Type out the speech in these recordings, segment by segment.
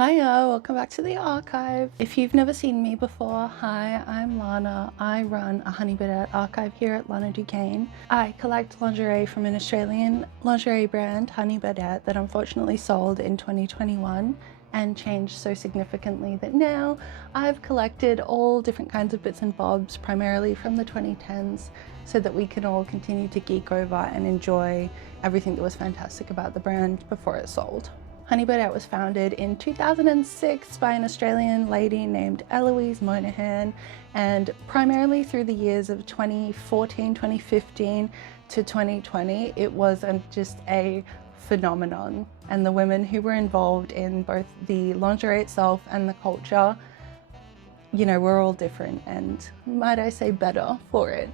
Hiya, welcome back to the archive. If you've never seen me before, hi, I'm Lana. I run a Honey Birdette archive here at Lana Duquesne. I collect lingerie from an Australian lingerie brand, Honey Birdette, that unfortunately sold in 2021 and changed so significantly that now I've collected all different kinds of bits and bobs, primarily from the 2010s, so that we can all continue to geek over and enjoy everything that was fantastic about the brand before it sold. Honey Birdette was founded in 2006 by an Australian lady named Eloise Moynihan, and primarily through the years of 2014, 2015 to 2020, it was just a phenomenon. And the women who were involved in both the lingerie itself and the culture, you know, we're all different and, might I say, better for it.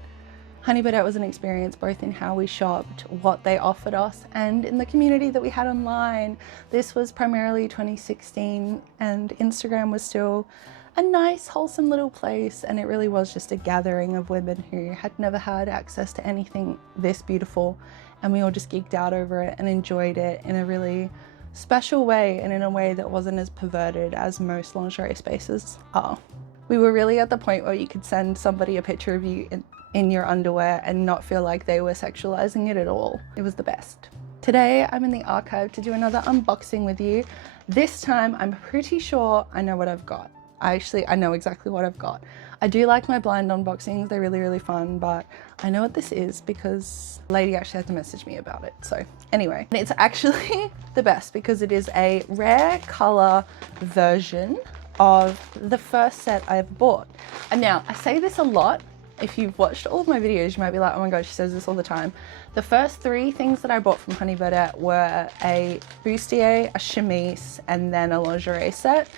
Honey Birdette was an experience both in how we shopped, what they offered us, and in the community that we had online. This was primarily 2016 and Instagram was still a nice, wholesome little place, and it really was just a gathering of women who had never had access to anything this beautiful, and we all just geeked out over it and enjoyed it in a really special way, and in a way that wasn't as perverted as most lingerie spaces are. We were really at the point where you could send somebody a picture of you in your underwear and not feel like they were sexualizing it at all. It was the best. Today, I'm in the archive to do another unboxing with you. This time, I'm pretty sure I know what I've got. I know exactly what I've got. I do like my blind unboxings. They're really, really fun, but I know what this is because a lady actually had to message me about it. So anyway, it's actually the best because it is a rare color version of the first set I've bought. And now, I say this a lot. If you've watched all of my videos, you might be like, oh my God, she says this all the time. The first three things that I bought from Honey Birdette were a bustier, a chemise, and then a lingerie set.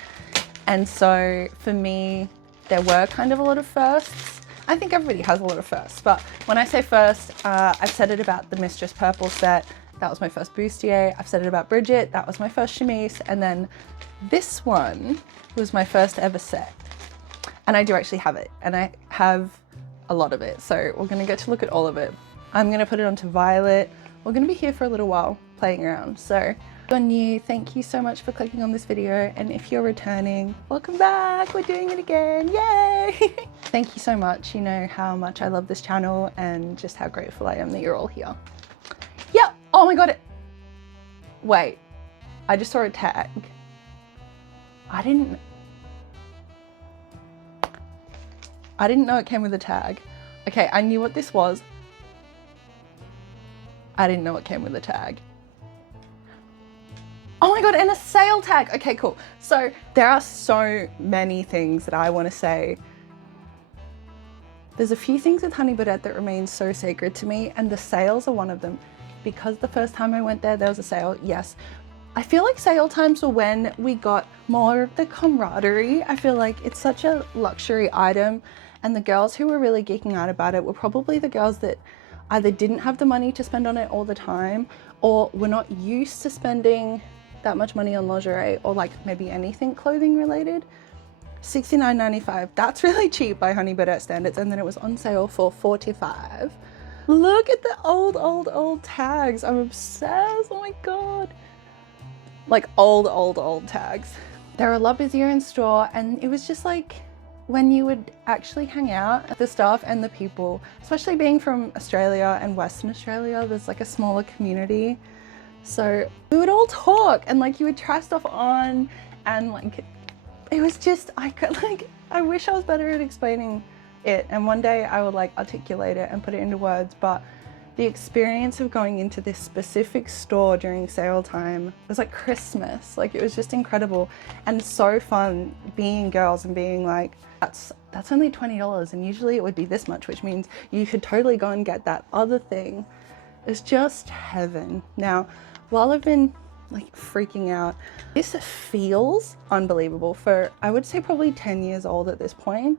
And so for me, there were kind of a lot of firsts. I think everybody has a lot of firsts, but when I say first, I've said it about the Mistress Purple set. That was my first bustier. I've said it about Birdette. That was my first chemise. And then this one was my first ever set. And I do actually have it. And I have a lot of it. So we're gonna get to look at all of it. I'm gonna put it onto Violet. We're gonna be here for a little while playing around. So if you're new, thank you so much for clicking on this video. And if you're returning, welcome back. We're doing it again. Yay! Thank you so much. You know how much I love this channel and just how grateful I am that you're all here. Yep. Oh my God. Wait, I just saw a tag. I didn't know it came with a tag. Okay, I knew what this was. I didn't know it came with a tag. Oh my God, and a sale tag. Okay, cool. So there are so many things that I want to say. There's a few things with Honey Birdette that remain so sacred to me, and the sales are one of them. Because the first time I went there was a sale, yes. I feel like sale times were when we got more of the camaraderie. I feel like it's such a luxury item, and the girls who were really geeking out about it were probably the girls that either didn't have the money to spend on it all the time, or were not used to spending that much money on lingerie, or like maybe anything clothing related. $69.95, that's really cheap by Honey Birdette standards, and then it was on sale for $45. Look at the old tags. I'm obsessed, oh my God. Like old tags. They're a lot busier in store, and it was just like when you would actually hang out, the staff and the people, especially being from Australia and Western Australia, there's like a smaller community. So we would all talk and like you would try stuff on, and like, it was just, I wish I was better at explaining it. And one day I would like articulate it and put it into words, but the experience of going into this specific store during sale time was like Christmas. Like, it was just incredible and so fun being girls and being like, that's only $20 and usually it would be this much, which means you could totally go and get that other thing. It's just heaven. Now, while I've been like freaking out, this feels unbelievable for, I would say, probably 10 years old at this point.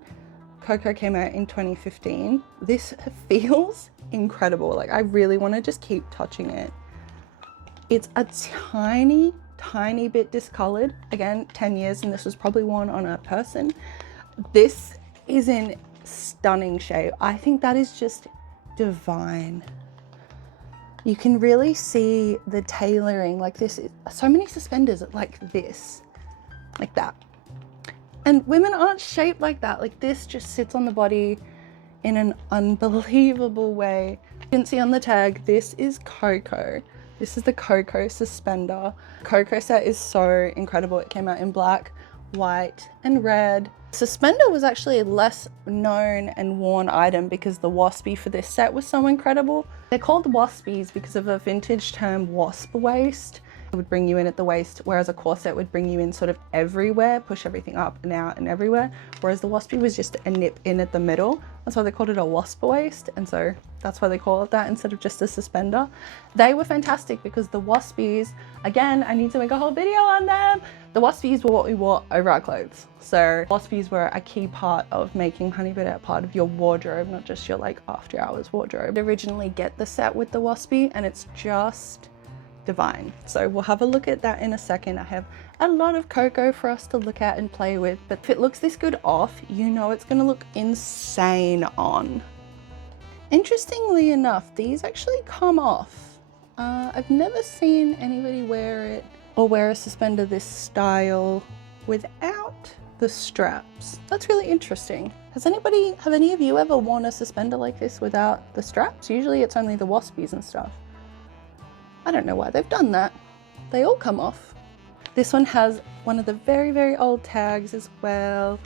Coco came out in 2015. This feels incredible. Like, I really want to just keep touching it. It's a tiny bit discolored. Again, 10 years, and this was probably worn on a person. This is in stunning shape. I think that is just divine. You can really see the tailoring. Like, this is so many suspenders like this. like that. And women aren't shaped like that. Like this just sits on the body in an unbelievable way. You can see on the tag, this is Coco. This is the Coco suspender. Coco set is so incredible. It came out in black, white, and red. Suspender was actually a less known and worn item because the waspy for this set was so incredible. They're called waspies because of a vintage term, wasp waist. It would bring you in at the waist, whereas a corset would bring you in sort of everywhere, push everything up and out and everywhere. Whereas the waspy was just a nip in at the middle. That's why they called it a wasp waist. And so that's why they call it that instead of just a suspender. They were fantastic because the waspies, again, I need to make a whole video on them. The waspies were what we wore over our clothes. So waspies were a key part of making Honey Birdette part of your wardrobe, not just your like after hours wardrobe. I originally get the set with the waspy and it's just divine. So we'll have a look at that in a second. I have a lot of Coco for us to look at and play with, but if it looks this good off, you know it's gonna look insane on. Interestingly enough, these actually come off. I've never seen anybody wear it or wear a suspender this style without the straps. That's really interesting. Have any of you ever worn a suspender like this without the straps? Usually it's only the waspies and stuff. I don't know why they've done that. They all come off. This one has one of the very, very old tags as well.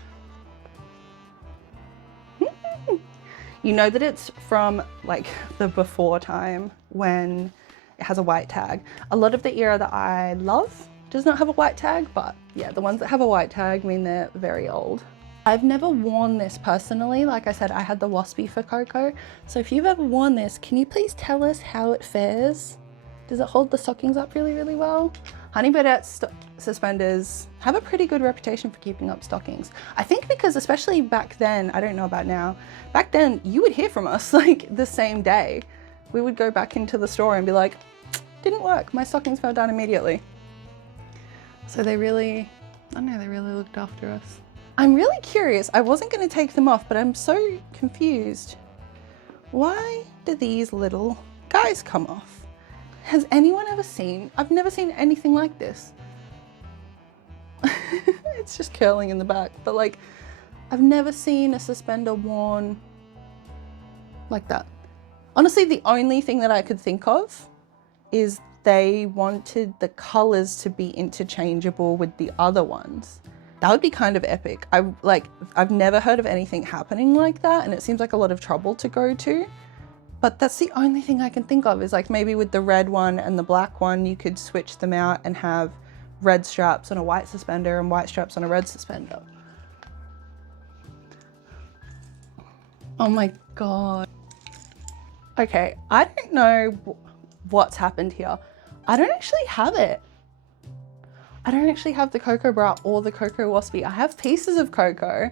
You know that it's from like the before time when it has a white tag. A lot of the era that I love does not have a white tag, but yeah, the ones that have a white tag mean they're very old. I've never worn this personally. Like I said, I had the waspy for Coco. So if you've ever worn this, can you please tell us how it fares? Does it hold the stockings up really, really well? Honey Birdette suspenders have a pretty good reputation for keeping up stockings. I think because especially back then, I don't know about now, back then you would hear from us like the same day. We would go back into the store and be like, didn't work, my stockings fell down immediately. So they really, I don't know, they really looked after us. I'm really curious, I wasn't gonna take them off, but I'm so confused. Why do these little guys come off? Has anyone ever seen? I've never seen anything like this. It's just curling in the back, but like, I've never seen a suspender worn like that. Honestly, the only thing that I could think of is they wanted the colors to be interchangeable with the other ones. That would be kind of epic. I've never heard of anything happening like that, and it seems like a lot of trouble to go to. But that's the only thing I can think of is like maybe with the red one and the black one, you could switch them out and have red straps on a white suspender and white straps on a red suspender. Oh my God. Okay, I don't know what's happened here. I don't actually have it. I don't actually have the Coco bra or the Coco waspy. I have pieces of Coco.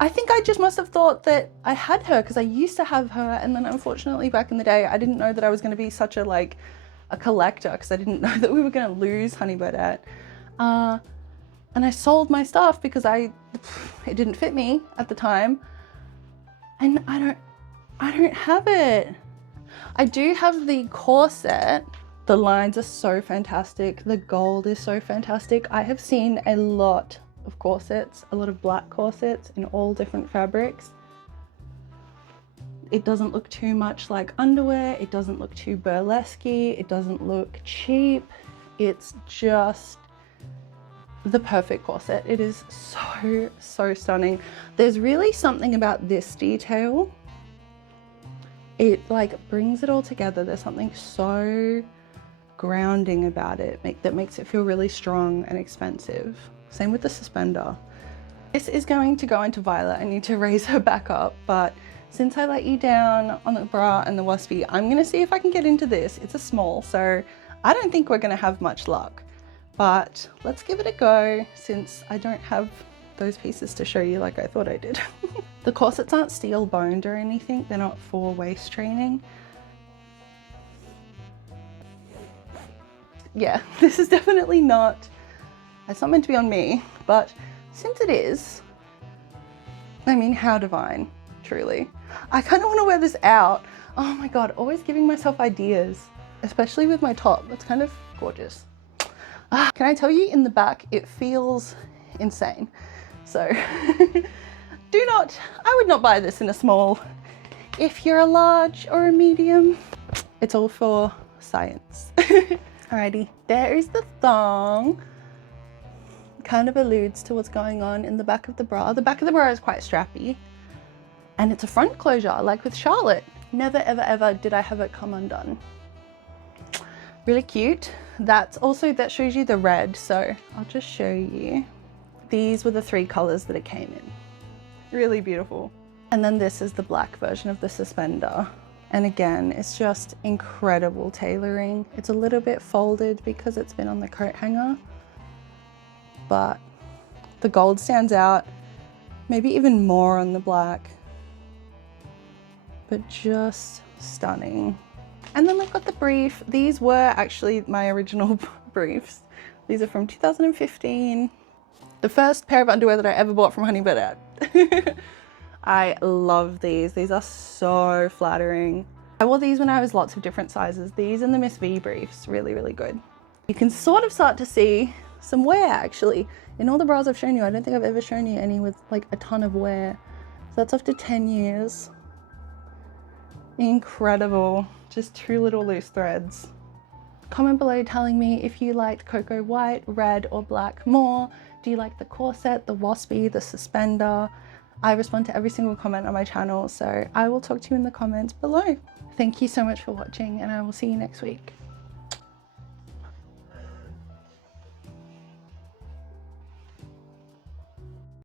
I think I just must have thought that I had her because I used to have her, and then unfortunately back in the day I didn't know that I was going to be such a collector because I didn't know that we were going to lose Honey Birdette. And I sold my stuff because it didn't fit me at the time, and I don't have it. I do have the corset. The lines are so fantastic. The gold is so fantastic. I have seen a lot of corsets, a lot of black corsets in all different fabrics. It doesn't look too much like underwear. It doesn't look too burlesque-y. It doesn't look cheap. It's just the perfect corset. It is so, so stunning. There's really something about this detail. It like brings it all together. There's something so grounding about it that makes it feel really strong and expensive. Same with the suspender. This is going to go into Violet. I need to raise her back up, but since I let you down on the bra and the waspy, I'm gonna see if I can get into this. It's a small, so I don't think we're gonna have much luck, but let's give it a go since I don't have those pieces to show you like I thought I did. The corsets aren't steel boned or anything. They're not for waist training. Yeah, this is definitely not, it's not meant to be on me, but since it is, I mean, how divine, truly. I kind of want to wear this out. Oh my God, always giving myself ideas, especially with my top. It's kind of gorgeous. Can I tell you, in the back, it feels insane. So I would not buy this in a small. If you're a large or a medium, it's all for science. Alrighty, there is the thong. Kind of alludes to what's going on in the back of the bra. The back of the bra is quite strappy. And it's a front closure, like with Charlotte. Never, ever, ever did I have it come undone. Really cute. That shows you the red, so I'll just show you. These were the 3 colors that it came in. Really beautiful. And then this is the black version of the suspender. And again, it's just incredible tailoring. It's a little bit folded because it's been on the coat hanger, but the gold stands out, maybe even more on the black, but just stunning. And then we've got the brief. These were actually my original briefs. These are from 2015. The first pair of underwear that I ever bought from Birdette. I love these. These are so flattering. I wore these when I was lots of different sizes. These and the Miss V briefs, really, really good. You can sort of start to see some wear actually. In all the bras I've shown you, I don't think I've ever shown you any with like a ton of wear. So that's after 10 years. Incredible. Just 2 little loose threads. Comment below telling me if you liked cocoa white, red or black more. Do you like the corset, the waspy, the suspender? I respond to every single comment on my channel, so I will talk to you in the comments below. Thank you so much for watching, and I will see you next week.